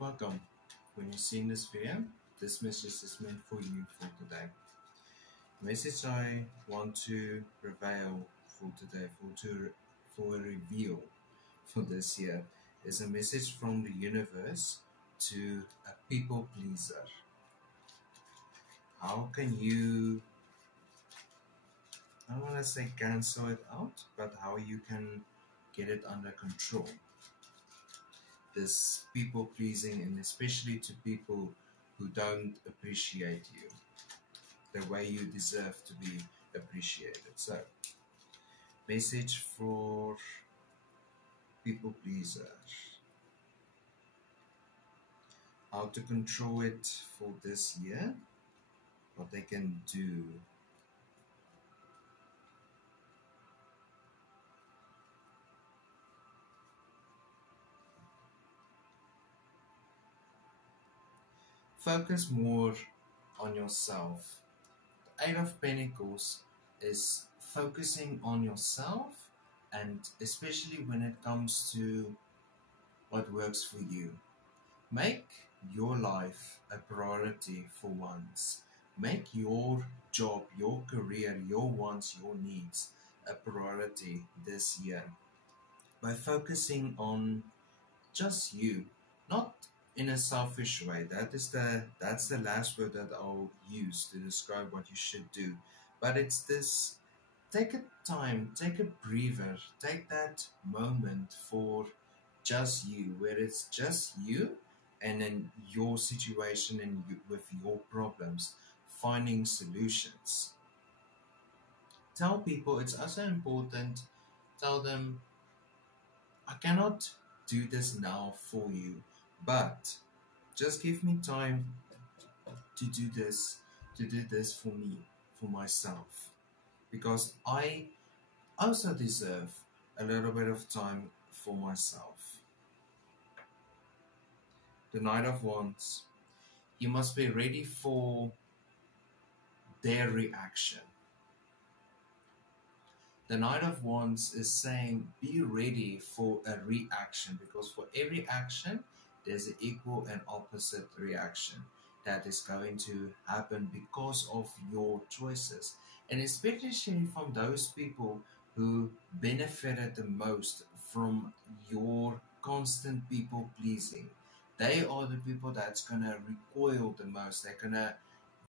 Welcome. When you're seeing this video, this message is meant for you for today. The message I want to reveal for today, for a reveal for this year, is a message from the universe to a people pleaser. How can you, I don't want to say cancel it out, but how you can get it under control? This people pleasing, and especially to people who don't appreciate you the way you deserve to be appreciated. So, message for people pleasers: how to control it for this year, what they can do. Focus more on yourself. The Eight of Pentacles is focusing on yourself, and especially when it comes to what works for you. Make your life a priority for once. Make your job, your career, your wants, your needs a priority this year by focusing on just you, not in a selfish way. That's the last word that I'll use to describe what you should do. But it's this: take a time, take a breather, take that moment for just you, where it's just you and then your situation and you, with your problems, finding solutions. Tell people it's also important. Tell them, I cannot do this now for you, but just give me time to do this for me, for myself, because I also deserve a little bit of time for myself. The Knight of Wands. You must be ready for their reaction. The Knight of Wands is saying be ready for a reaction, because for every action there's an equal and opposite reaction that is going to happen because of your choices, and especially from those people who benefited the most from your constant people pleasing. They are the people that's gonna recoil the most. They're gonna